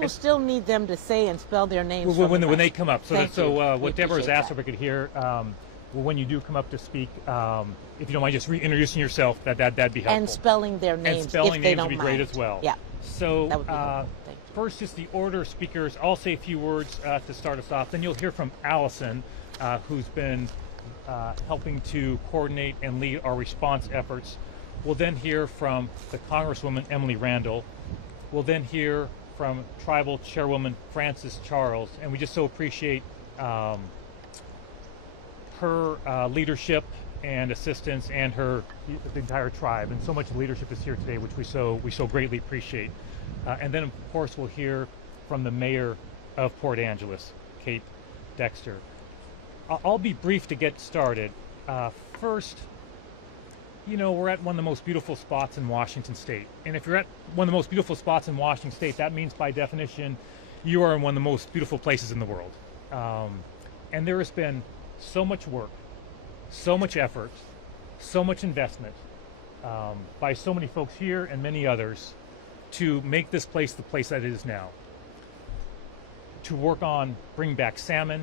will still need them to say and spell their names when they come up. So what Deborah has asked if we could hear, when you do come up to speak, if you don't mind just reintroducing yourself, that'd be helpful. And spelling their names, and spelling if they names don't would be mind. great as well. Yeah. So that would be helpful. Thank you. first, just the order of speakers. I'll say a few words to start us off. Then you'll hear from Allison, who's been helping to coordinate and lead our response efforts. We'll then hear from the Congresswoman Emily Randall. We'll then hear from Tribal Chairwoman Frances Charles, and we just so appreciate her leadership and assistance, and the entire tribe, and so much leadership is here today, which we so greatly appreciate. And then, of course, we'll hear from the mayor of Port Angeles, Kate Dexter. I'll be brief to get started. First, we're at one of the most beautiful spots in Washington State. And if you're at one of the most beautiful spots in Washington State, that means by definition, you are in one of the most beautiful places in the world. And there has been so much work, so much effort, so much investment by so many folks here and many others to make this place the place that it is now. To work on bringing back salmon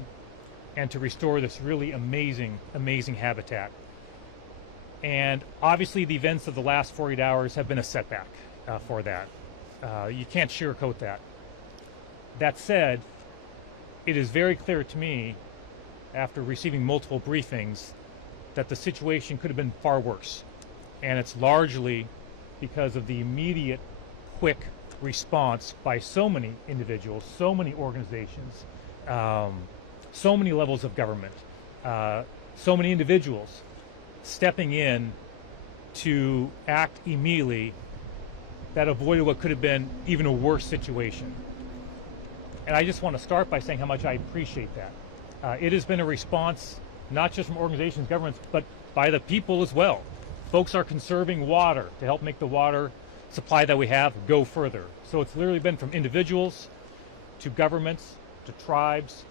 and to restore this really amazing, amazing habitat. And obviously the events of the last 48 hours have been a setback for that. You can't sugarcoat that. That said, it is very clear to me, after receiving multiple briefings, that the situation could have been far worse. And it's largely because of the immediate, quick response by so many individuals, so many organizations, so many levels of government, so many individuals stepping in to act immediately that avoided what could have been even a worse situation. And I just want to start by saying how much I appreciate that. It has been a response not just from organizations, governments, but by the people as well. Folks are conserving water to help make the water supply that we have go further. So it's literally been from individuals to governments to tribes,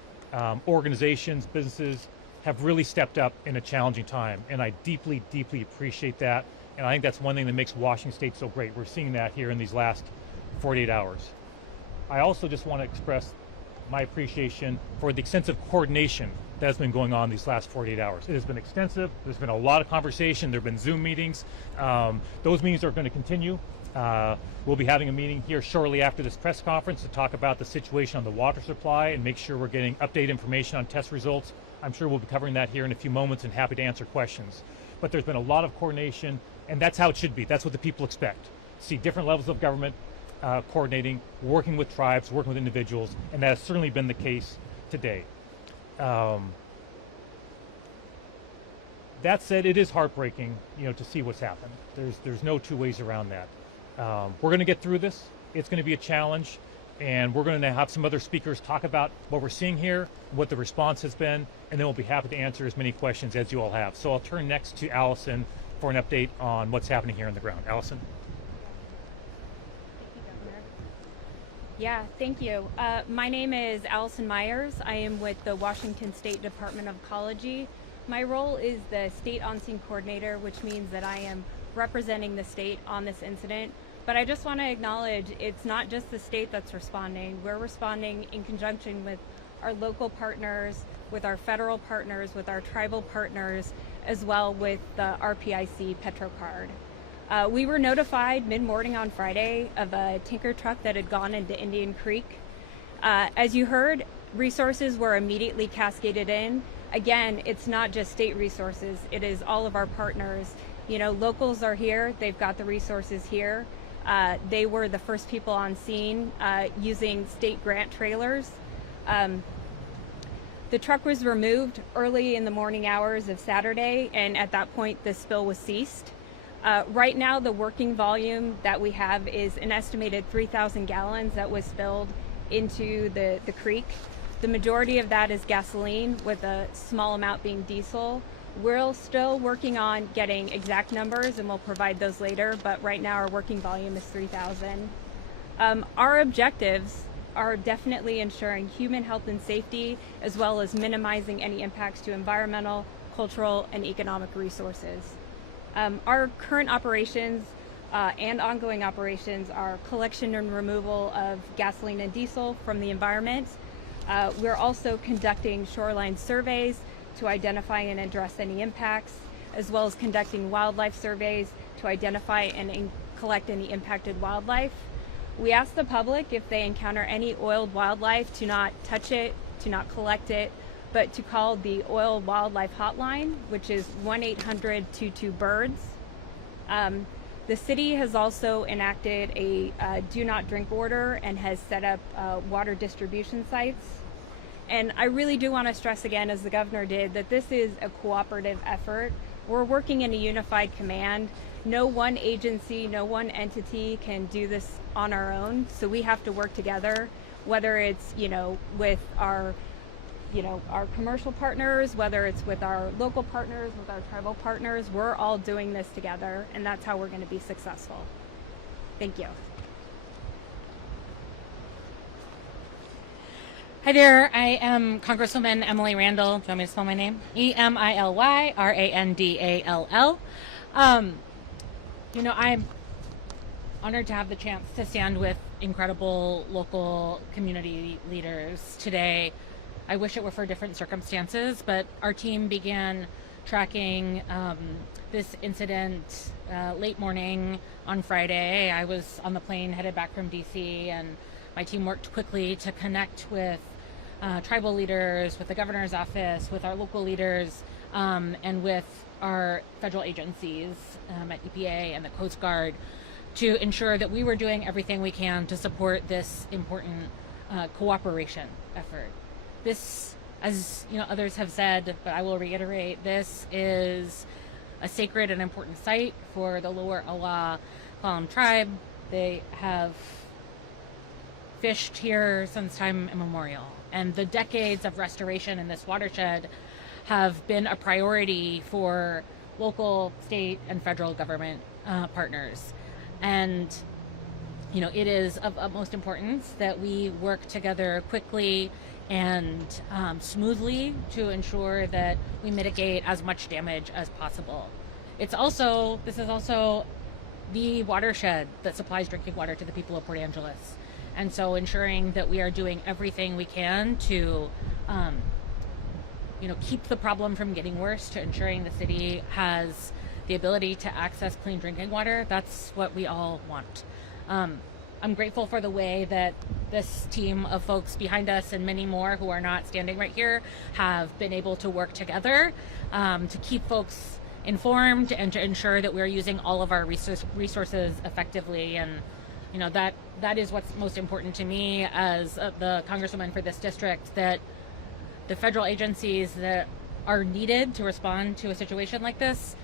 organizations, businesses have really stepped up in a challenging time. And I deeply, deeply appreciate that. And I think that's one thing that makes Washington State so great. We're seeing that here in these last 48 hours. I also just want to express my appreciation for the extensive coordination that has been going on these last 48 hours. It has been extensive. There's been a lot of conversation. There have been Zoom meetings. Those meetings are going to continue. We'll be having a meeting here shortly after this press conference to talk about the situation on the water supply and make sure we're getting updated information on test results. I'm sure we'll be covering that here in a few moments and happy to answer questions. But there's been a lot of coordination, and that's how it should be. That's what the people expect. See different levels of government coordinating, working with tribes, working with individuals, and that has certainly been the case today. That said, it is heartbreaking, to see what's happened. There's no two ways around that. We're going to get through this. It's going to be a challenge, and we're going to have some other speakers talk about what we're seeing here, what the response has been, and then we'll be happy to answer as many questions as you all have. So I'll turn next to Allison for an update on what's happening here on the ground. Allison. Yeah, thank you. My name is Allison Myers. I am with the Washington State Department of Ecology. My role is the State On-Scene Coordinator, which means that I am representing the state on this incident. But I just want to acknowledge it's not just the state that's responding. We're responding in conjunction with our local partners, with our federal partners, with our tribal partners, as well with the RPIC PetroCard. We were notified mid-morning on Friday of a tanker truck that had gone into Indian Creek. As you heard, resources were immediately cascaded in. Again, it's not just state resources, it is all of our partners. Locals are here, they've got the resources here. They were the first people on scene using state grant trailers. The truck was removed early in the morning hours of Saturday, and at that point the spill was ceased. Right now, the working volume that we have is an estimated 3,000 gallons that was spilled into the creek. The majority of that is gasoline, with a small amount being diesel. We're still working on getting exact numbers, and we'll provide those later, but right now our working volume is 3,000. Our objectives are definitely ensuring human health and safety, as well as minimizing any impacts to environmental, cultural, and economic resources. Our current operations and ongoing operations are collection and removal of gasoline and diesel from the environment. We're also conducting shoreline surveys to identify and address any impacts, as well as conducting wildlife surveys to identify and collect any impacted wildlife. We ask the public if they encounter any oiled wildlife to not touch it, to not collect it, but to call the Oil Wildlife Hotline, which is 1-800-22-BIRDS. The city has also enacted a do not drink order and has set up water distribution sites. And I really do want to stress again, as the governor did, that this is a cooperative effort. We're working in a unified command. No one agency, no one entity can do this on our own. So we have to work together, whether it's, with our commercial partners, whether it's with our local partners, with our tribal partners. We're all doing this together, and that's how we're going to be successful. Thank you. Hi there, I am Congresswoman Emily Randall. Do you want me to spell my name? EmilYRandall. I'm honored to have the chance to stand with incredible local community leaders today. I wish it were for different circumstances, but our team began tracking this incident late morning on Friday. I was on the plane headed back from DC, and my team worked quickly to connect with tribal leaders, with the governor's office, with our local leaders, and with our federal agencies at EPA and the Coast Guard to ensure that we were doing everything we can to support this important cooperation effort. This, as others have said, but I will reiterate, this is a sacred and important site for the Lower Elwha Clallam tribe. They have fished here since time immemorial, and the decades of restoration in this watershed have been a priority for local, state, and federal government partners. And it is of utmost importance that we work together quickly and smoothly to ensure that we mitigate as much damage as possible. This is also the watershed that supplies drinking water to the people of Port Angeles. And so ensuring that we are doing everything we can to keep the problem from getting worse, to ensuring the city has the ability to access clean drinking water, that's what we all want. I'm grateful for the way that this team of folks behind us and many more who are not standing right here have been able to work together to keep folks informed and to ensure that we're using all of our resources effectively. And that is what's most important to me as the congresswoman for this district, that the federal agencies that are needed to respond to a situation like this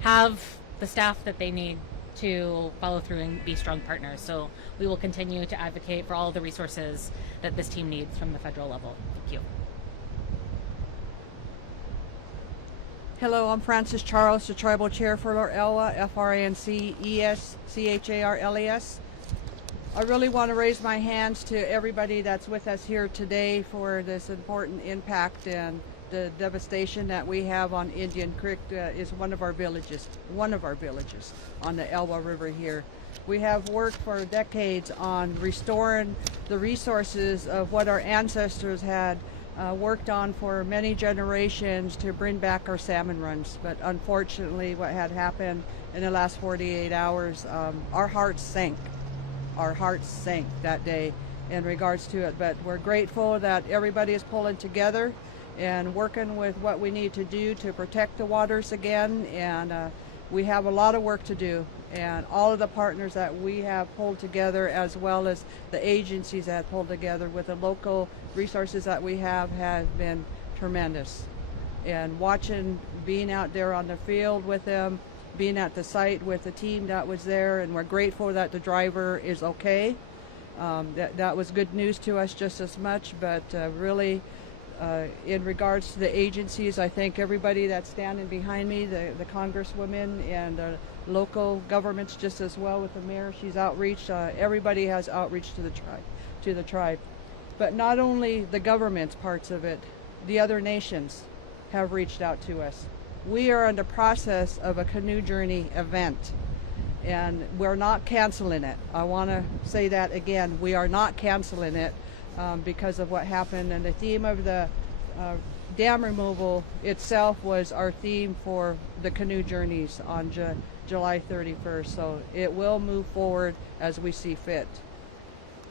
have the staff that they need to follow through and be strong partners. So we will continue to advocate for all of the resources that this team needs from the federal level. Thank you. Hello, I'm Frances Charles, the Tribal Chair for Elwha, FRANCESCHARLES. I really want to raise my hands to everybody that's with us here today for this important impact, and the devastation that we have on Indian Creek is one of our villages on the Elwha River here. We have worked for decades on restoring the resources of what our ancestors had worked on for many generations to bring back our salmon runs. But unfortunately, what had happened in the last 48 hours, our hearts sank that day in regards to it. But we're grateful that everybody is pulling together and working with what we need to do to protect the waters again. And we have a lot of work to do. And all of the partners that we have pulled together, as well as the agencies that have pulled together with the local resources that we have been tremendous. And being out there on the field with them, being at the site with the team that was there, and we're grateful that the driver is okay. That was good news to us just as much, but really in regards to the agencies, I thank everybody that's standing behind me, the congresswomen and local governments just as well with the mayor. She's outreached. Everybody has outreach to the tribe. But not only the government's parts of it, the other nations have reached out to us. We are in the process of a canoe journey event, and we're not canceling it. I want to say that again. We are not canceling it because of what happened, and the theme of the dam removal itself was our theme for the canoe journeys on July 31st, so it will move forward as we see fit.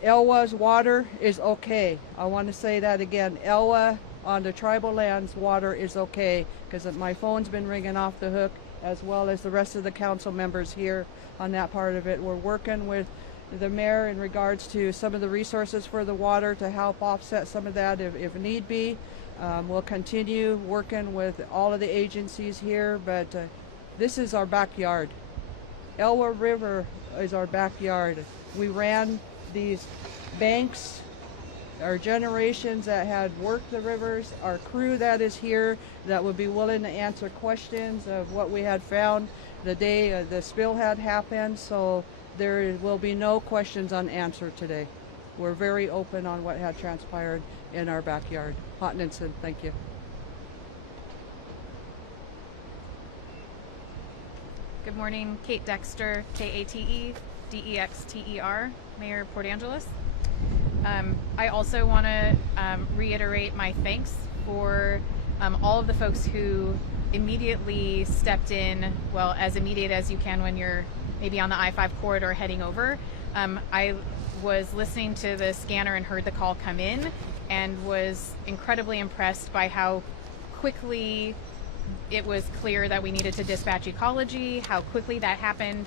Elwha's water is okay. I want to say that again. Elwha on the tribal lands water is okay, because my phone's been ringing off the hook, as well as the rest of the council members here on that part of it. We're working with the mayor in regards to some of the resources for the water to help offset some of that if need be. We'll continue working with all of the agencies here, but this is our backyard. Elwha River is our backyard. We ran these banks, our generations that had worked the rivers, our crew that is here that would be willing to answer questions of what we had found the day the spill had happened, so there will be no questions unanswered today. We're very open on what had transpired in our backyard. Hotninson, thank you. Good morning, Kate Dexter, K-A-T-E-D-E-X-T-E-R, Mayor Port Angeles. I also want to reiterate my thanks for all of the folks who immediately stepped in, well, as immediate as you can when you're maybe on the I-5 corridor heading over. I was listening to the scanner and heard the call come in and was incredibly impressed by how quickly it was clear that we needed to dispatch Ecology, how quickly that happened.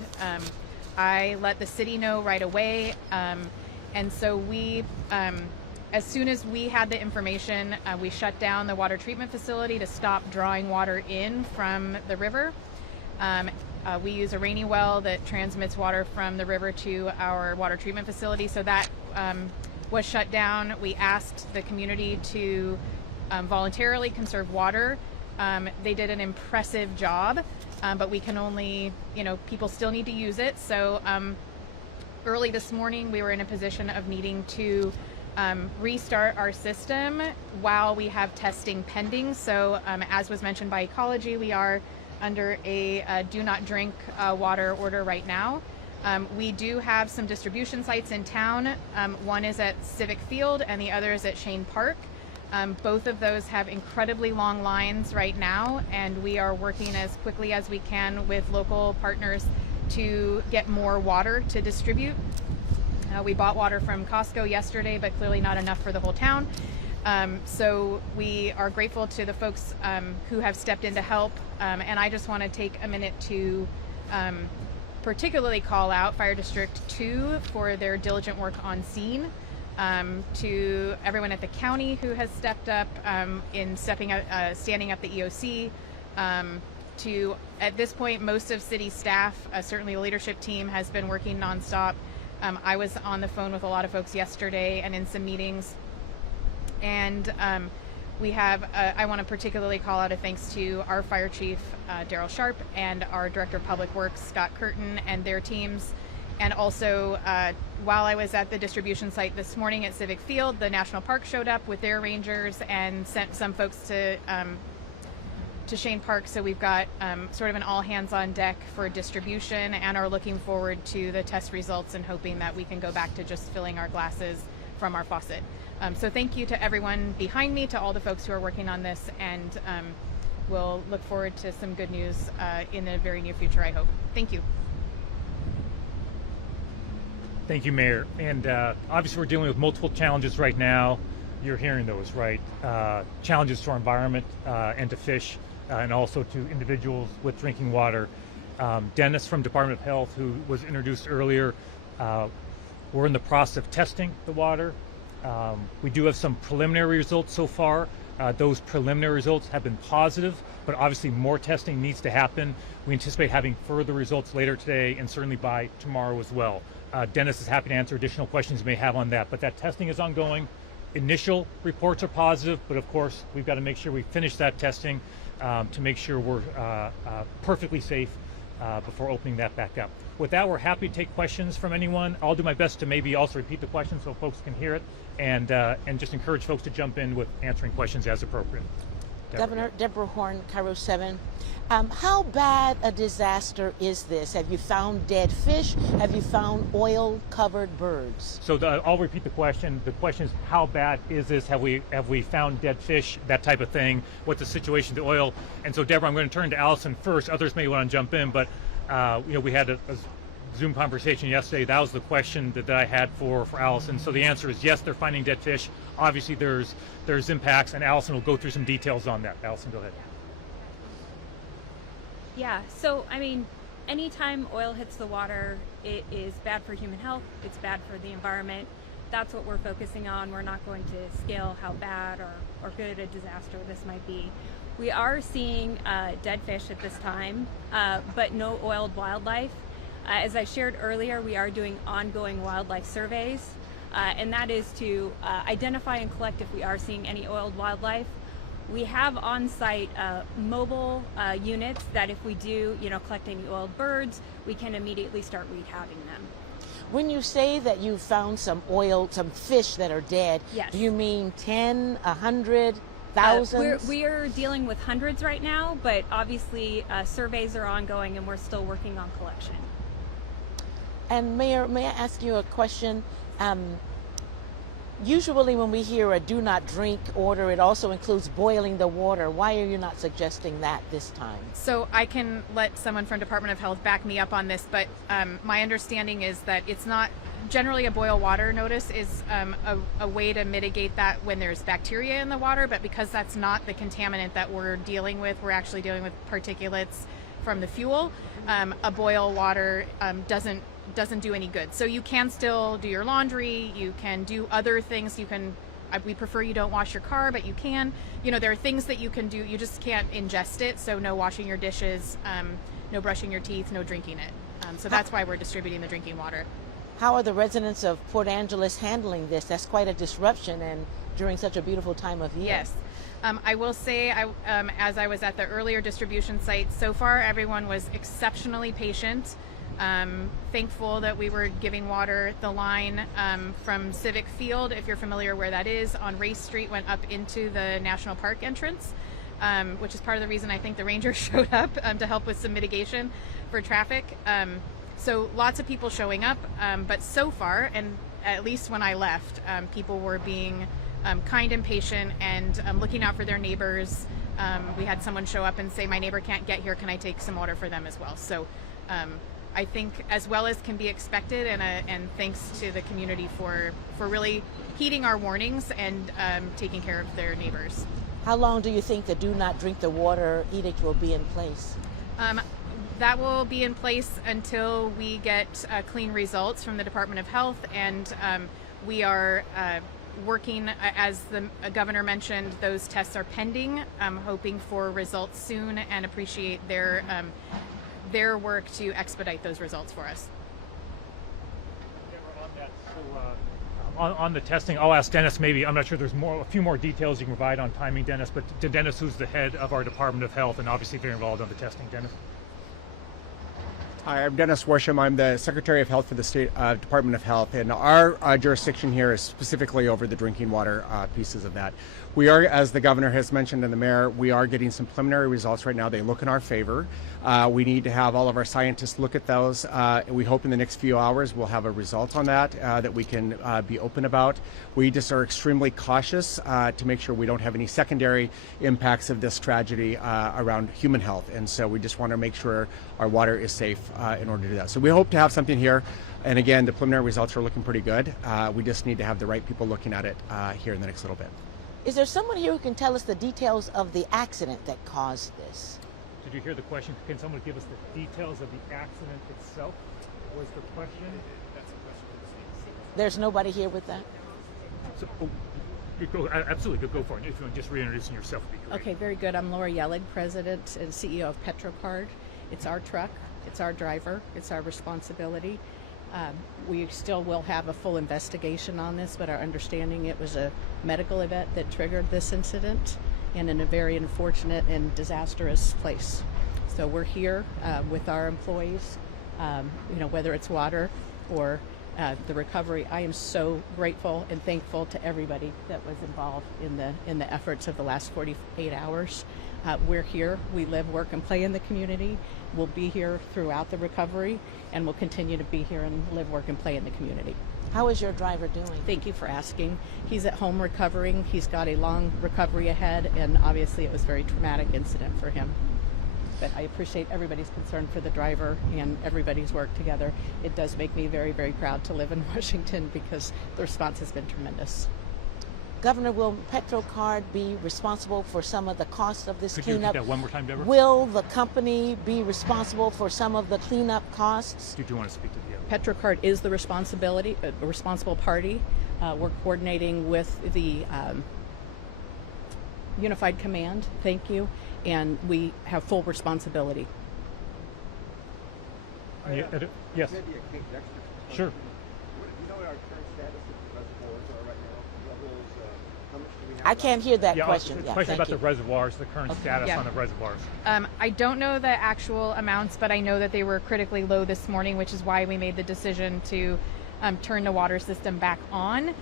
I let the city know right away. And so we, as soon as we had the information, we shut down the water treatment facility to stop drawing water in from the river. We use a rainy well that transmits water from the river to our water treatment facility. So that was shut down. We asked the community to voluntarily conserve water. They did an impressive job, but we can only, people still need to use it. So early this morning, we were in a position of needing to restart our system while we have testing pending. So as was mentioned by Ecology, we are under a do not drink water order right now. We do have some distribution sites in town. One is at Civic Field and the other is at Shane Park. Both of those have incredibly long lines right now, and we are working as quickly as we can with local partners to get more water to distribute. We bought water from Costco yesterday, but clearly not enough for the whole town. So we are grateful to the folks who have stepped in to help. And I just want to take a minute to particularly call out Fire District 2 for their diligent work on scene. To everyone at the county who has stepped up in standing up the EOC. To, at this point, most of city staff, certainly the leadership team, has been working nonstop. I was on the phone with a lot of folks yesterday and in some meetings. And we have, I want to particularly call out a thanks to our fire chief, Daryl Sharp, and our director of public works, Scott Curtin, and their teams. And also, while I was at the distribution site this morning at Civic Field, the National Park showed up with their rangers and sent some folks to Shane Park. So we've got sort of an all hands on deck for distribution, and are looking forward to the test results and hoping that we can go back to just filling our glasses from our faucet. So thank you to everyone behind me, to all the folks who are working on this, and we'll look forward to some good news in the very near future, I hope. Thank you. Thank you, Mayor. And obviously we're dealing with multiple challenges right now. You're hearing those, right? Challenges to our environment and to fish, and also to individuals with drinking water. Dennis from Department of Health, who was introduced earlier, we're in the process of testing the water. We do have some preliminary results so far. Those preliminary results have been positive, but obviously more testing needs to happen. We anticipate having further results later today and certainly by tomorrow as well. Dennis is happy to answer additional questions you may have on that, but that testing is ongoing. Initial reports are positive, but of course we've got to make sure we finish that testing to make sure we're perfectly safe before opening that back up. With that, we're happy to take questions from anyone. I'll do my best to maybe also repeat the question so folks can hear it, and just encourage folks to jump in with answering questions as appropriate. Governor Deborah Horn, Cairo 7. How bad a disaster is this? Have you found dead fish? Have you found oil-covered birds? So I'll repeat the question. The question is, how bad is this? Have we found dead fish? That type of thing. What's the situation with the oil? And so, Deborah, I'm going to turn to Allison first. Others may want to jump in, but we had a Zoom conversation yesterday. That was the question that I had for Allison. So the answer is yes, they're finding dead fish. Obviously, there's impacts, and Allison will go through some details on that. Allison, go ahead. Yeah, so I mean, anytime oil hits the water, it is bad for human health, it's bad for the environment. That's what we're focusing on. We're not going to scale how bad or good a disaster this might be. We are seeing dead fish at this time, but no oiled wildlife. As I shared earlier, we are doing ongoing wildlife surveys, and that is to identify and collect if we are seeing any oiled wildlife. We have on-site mobile units that if we do, collect any oiled birds, we can immediately start rehabbing them. When you say that you found some fish that are dead, Yes. do you mean 10, 100, thousands? We are dealing with hundreds right now, but obviously surveys are ongoing and we're still working on collection. And Mayor, may I ask you a question? Usually when we hear a do not drink order, it also includes boiling the water. Why are you not suggesting that this time? So I can let someone from Department of Health back me up on this, but my understanding is that it's not generally a boil water notice is a way to mitigate that when there's bacteria in the water, but because that's not the contaminant that we're dealing with, we're actually dealing with particulates from the fuel. A boil water doesn't do any good. So you can still do your laundry, you can do other things, we prefer you don't wash your car, but you can. There are things that you can do, you just can't ingest it, so no washing your dishes, no brushing your teeth, no drinking it. So that's why we're distributing the drinking water. How are the residents of Port Angeles handling this? That's quite a disruption, and during such a beautiful time of year. Yes. I will say, as I was at the earlier distribution site, so far everyone was exceptionally patient. Thankful that we were giving water. The line from Civic Field, if you're familiar where that is, on Race Street went up into the National Park entrance, which is part of the reason I think the rangers showed up to help with some mitigation for traffic. So lots of people showing up, but so far, and at least when I left, people were being kind and patient and looking out for their neighbors. We had someone show up and say, my neighbor can't get here, can I take some water for them as well? So I think as well as can be expected, and thanks to the community for really heeding our warnings and taking care of their neighbors. How long do you think the do not drink the water edict will be in place? That will be in place until we get clean results from the Department of Health, and we are working, as the governor mentioned, those tests are pending. I'm hoping for results soon and appreciate their work to expedite those results for us. On the testing, I'll ask Dennis maybe. I'm not sure there's a few more details you can provide on timing, Dennis, but to Dennis, who's the head of our Department of Health and obviously very involved on the testing. Dennis? Hi, I'm Dennis Worsham. I'm the Secretary of Health for the State Department of Health, and our jurisdiction here is specifically over the drinking water pieces of that. We are, as the governor has mentioned and the mayor, we are getting some preliminary results right now. They look in our favor. We need to have all of our scientists look at those. We hope in the next few hours we'll have a result on that that we can be open about. We just are extremely cautious to make sure we don't have any secondary impacts of this tragedy around human health, and so we just want to make sure our water is safe in order to do that. So we hope to have something here, and again, the preliminary results are looking pretty good. We just need to have the right people looking at it here in the next little bit. Is there someone here who can tell us the details of the accident that caused this? Did you hear the question? Can someone give us the details of the accident itself? Was the question? There's nobody here with that? So, absolutely, go for it. If you want to just reintroducing yourself, would be great. Okay, very good. I'm Laura Yellig, President and CEO of PetroCard. It's our truck, it's our driver, it's our responsibility. We still will have a full investigation on this, but our understanding it was a medical event that triggered this incident, and in a very unfortunate and disastrous place. So we're here with our employees, whether it's water or the recovery. I am so grateful and thankful to everybody that was involved in the efforts of the last 48 hours. We're here. We live, work, and play in the community. We'll be here throughout the recovery, and we'll continue to be here and live, work, and play in the community. How is your driver doing? Thank you for asking. He's at home recovering. He's got a long recovery ahead, and obviously it was a very traumatic incident for him. But I appreciate everybody's concern for the driver and everybody's work together. It does make me very, very proud to live in Washington because the response has been tremendous. Governor, will PetroCard be responsible for some of the cost of this Could you cleanup? repeat that one more time, Deborah? Will the company be responsible for some of the cleanup costs? Did you want to speak to the other? PetroCard is the responsible party. We're coordinating with the Unified Command, thank you, and we have full responsibility. Yes. Maybe a Kate Dexter question. Sure. Do you know what our current status of the reservoirs are right now? Levels, how much do we have I left? can't hear that Yeah, question. it's a Yeah, question thank about the you. reservoirs, the current status Yeah. on the reservoirs. I don't know the actual amounts, but I know that they were critically low this morning, which is why we made the decision to turn the water system back on,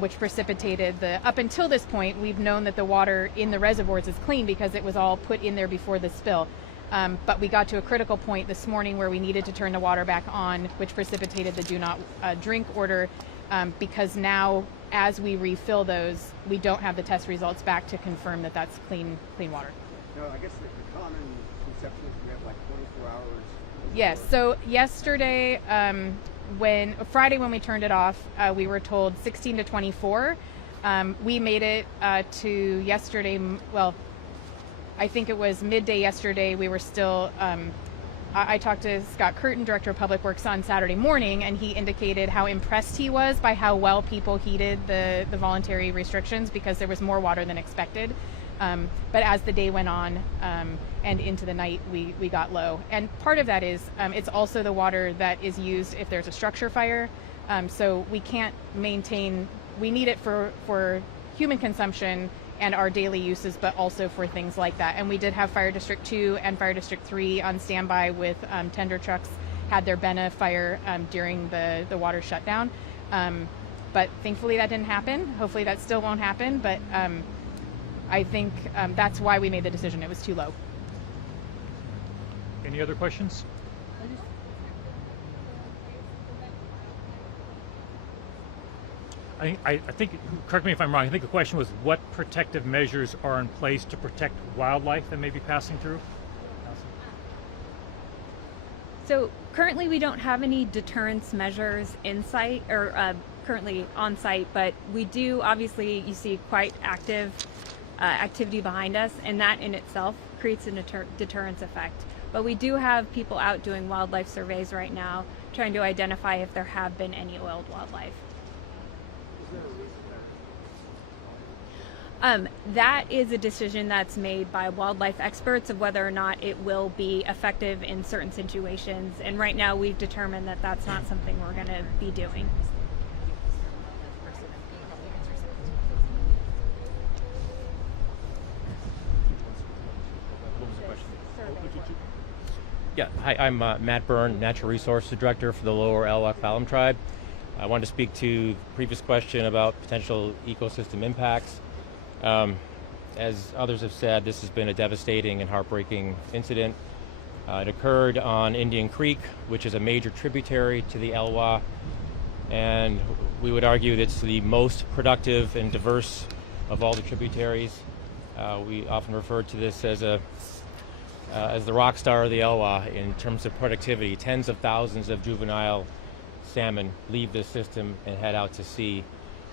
which precipitated up until this point, we've known that the water in the reservoirs is clean because it was all put in there before the spill. But we got to a critical point this morning where we needed to turn the water back on, which precipitated the do not drink order, because now as we refill those, we don't have the test results back to confirm that that's clean water. No, I guess the common conception is we have like 24 hours. Yes. So yesterday, Friday when we turned it off, we were told 16 to 24. We made it to yesterday. Well, I think it was midday yesterday. We were still. I talked to Scott Curtin, Director of Public Works, on Saturday morning, and he indicated how impressed he was by how well people heeded the voluntary restrictions because there was more water than expected. But as the day went on and into the night, we got low. And part of that is it's also the water that is used if there's a structure fire. So we can't maintain, we need it for human consumption and our daily uses, but also for things like that. And we did have Fire District 2 and Fire District 3 on standby with tender trucks, had their Benna fire during the water shutdown. But thankfully that didn't happen. Hopefully that still won't happen. But I think that's why we made the decision. It was too low. Any other questions? I think, correct me if I'm wrong, I think the question was what protective measures are in place to protect wildlife that may be passing through? So currently we don't have any deterrence measures in sight or currently on site, but we do, obviously you see quite active activity behind us, and that in itself creates a deterrence effect. But we do have people out doing wildlife surveys right now, trying to identify if there have been any oiled wildlife. That is a decision that's made by wildlife experts of whether or not it will be effective in certain situations. And right now we've determined that that's not something we're going to be doing. Yeah, hi, I'm Matt Byrne, Natural Resources Director for the Lower Elwha Clallam Tribe. I wanted to speak to the previous question about potential ecosystem impacts. As others have said, this has been a devastating and heartbreaking incident. It occurred on Indian Creek, which is a major tributary to the Elwha, and we would argue that it's the most productive and diverse of all the tributaries. We often refer to this as the rock star of the Elwha in terms of productivity. Tens of thousands of juvenile salmon leave this system and head out to sea.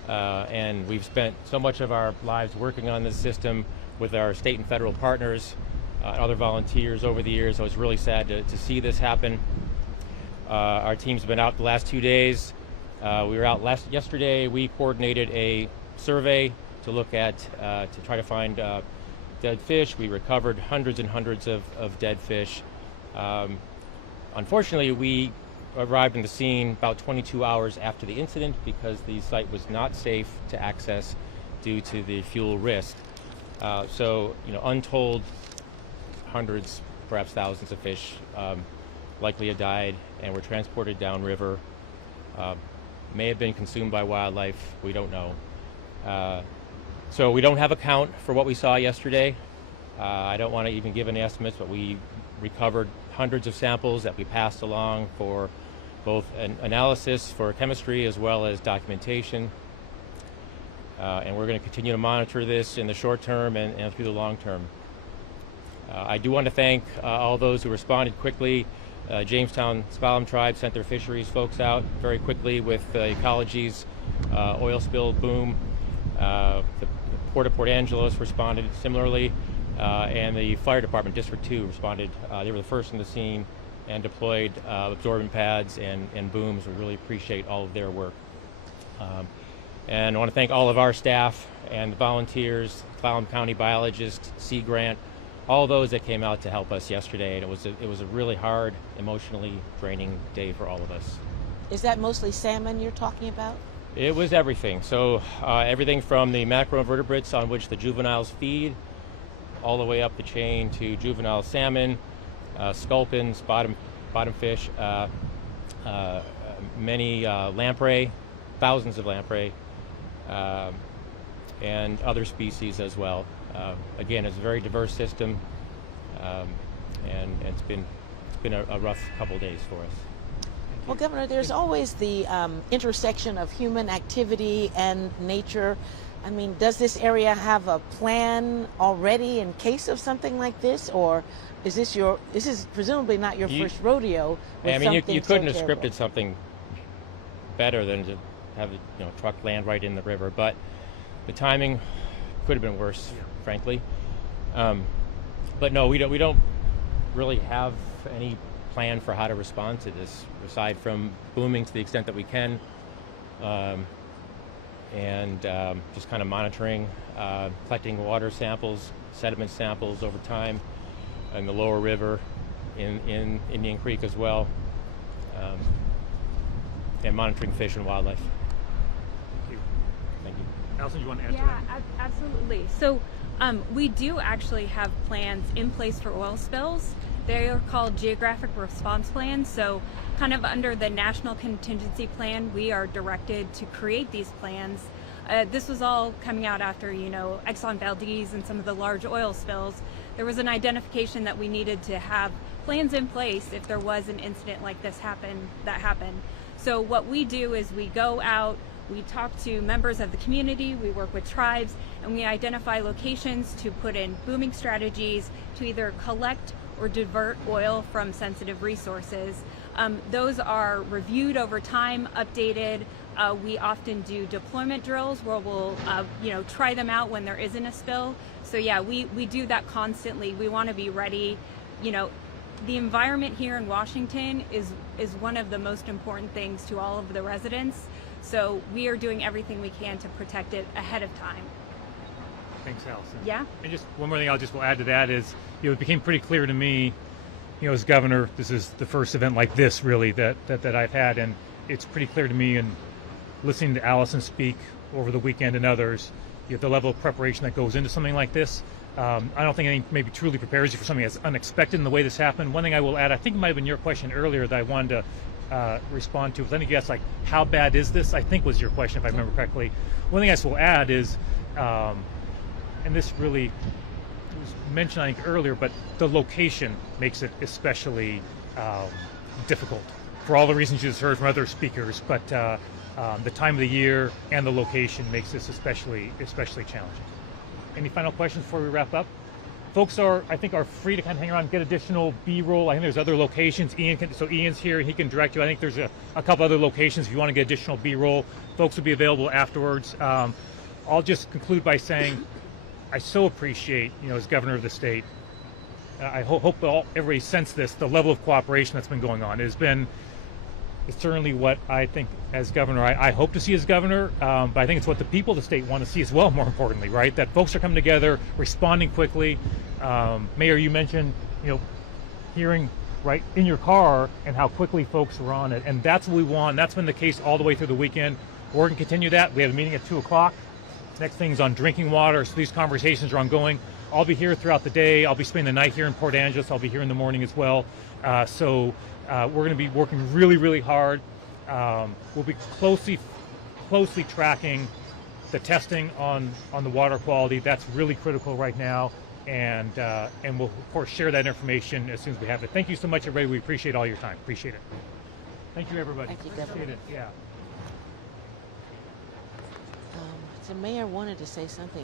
And we've spent so much of our lives working on this system with our state and federal partners, other volunteers over the years. So it's really sad to see this happen. Our team's been out the last 2 days. We were out yesterday. We coordinated a survey to look at, to try to find dead fish. We recovered hundreds and hundreds of dead fish. Unfortunately, we arrived on the scene about 22 hours after the incident because the site was not safe to access due to the fuel risk. So, untold hundreds, perhaps thousands of fish likely had died and were transported downriver. may have been consumed by wildlife. We don't know. So we don't have a count for what we saw yesterday. I don't want to even give any estimates, but we recovered hundreds of samples that we passed along for both an analysis for chemistry as well as documentation. And we're going to continue to monitor this in the short term and through the long term. I do want to thank all those who responded quickly. Jamestown Clallam tribe sent their fisheries folks out very quickly with Ecology's oil spill boom. The Port of Port Angeles responded similarly, and the fire department, District 2, responded. They were the first on the scene and deployed absorbent pads and booms. We really appreciate all of their work. And I want to thank all of our staff and the volunteers, Clallam County biologists, Sea Grant, all those that came out to help us yesterday. And it was a really hard, emotionally draining day for all of us. Is that mostly salmon you're talking about? It was everything. So everything from the macroinvertebrates on which the juveniles feed, all the way up the chain to juvenile salmon, sculpins, bottom fish, many lamprey, thousands of lamprey, and other species as well. Again, it's a very diverse system, and it's been a rough couple days for us. Well, Governor, there's always the intersection of human activity and nature. I mean, does this area have a plan already in case of something like this, or is this presumably not your first rodeo? With you something couldn't so have scripted something better than to have the truck land right in the river, but the timing could have been worse, frankly. But no, we don't really have any plan for how to respond to this, aside from booming to the extent that we can, and just kind of monitoring, collecting water samples, sediment samples over time in the lower river, in Indian Creek as well, and monitoring fish and wildlife. Thank you. Thank you. Allison, do you want to answer Yeah, that? absolutely. So we do actually have plans in place for oil spills. They are called geographic response plans. So kind of under the National Contingency Plan, we are directed to create these plans. This was all coming out after, Exxon Valdez and some of the large oil spills. There was an identification that we needed to have plans in place if there was an incident like this that happened. So what we do is we go out, we talk to members of the community, we work with tribes, and we identify locations to put in booming strategies to either collect or divert oil from sensitive resources. Those are reviewed over time, updated. We often do deployment drills where we'll try them out when there isn't a spill. So yeah, we do that constantly. We want to be ready. The environment here in Washington is one of the most important things to all of the residents. So we are doing everything we can to protect it ahead of time. Thanks, Allison. Yeah. And just one more thing will add to that is, it became pretty clear to me, as governor, this is the first event like this really that I've had, and it's pretty clear to me, and listening to Allison speak over the weekend and others, the level of preparation that goes into something like this. I don't think anything maybe truly prepares you for something that's unexpected in the way this happened. One thing I will add, I think it might have been your question earlier that I wanted to respond to. I think you asked, how bad is this? I think was your question, if I remember correctly. One thing I will add is, and this really was mentioned, I think, earlier, but the location makes it especially difficult for all the reasons you just heard from other speakers. But the time of the year and the location makes this especially challenging. Any final questions before we wrap up? Folks are free to kind of hang around and get additional B-roll. I think there's other locations. Ian's here, he can direct you. I think there's a couple other locations if you want to get additional B-roll. Folks will be available afterwards. I'll just conclude by saying I so appreciate, as governor of the state, I hope everybody sensed this, the level of cooperation that's been going on. It's certainly what I think as governor, I hope to see as governor, but I think it's what the people of the state want to see as well, more importantly, right? That folks are coming together, responding quickly. Mayor, you mentioned, hearing right in your car and how quickly folks were on it. And that's what we want. That's been the case all the way through the weekend. We're going to continue that. We have a meeting at 2 o'clock. Next thing's on drinking water. So these conversations are ongoing. I'll be here throughout the day. I'll be spending the night here in Port Angeles. I'll be here in the morning as well. So we're going to be working really, really hard We'll be closely tracking the testing on the water quality. That's really critical right now, and we'll of course share that information as soon as we have it. Thank you so much, everybody. We appreciate all your time. Appreciate it. Thank you, everybody. Thank you, Appreciate Governor. it. Yeah. The mayor wanted to say something.